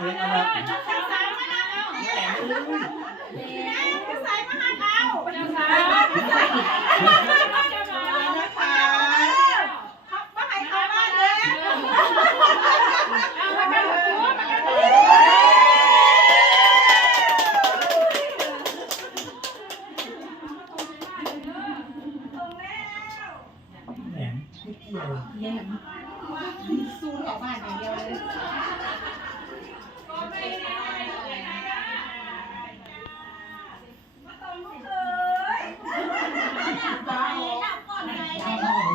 เห็นนาครับแหลมนิดเดียว ซูนออกมา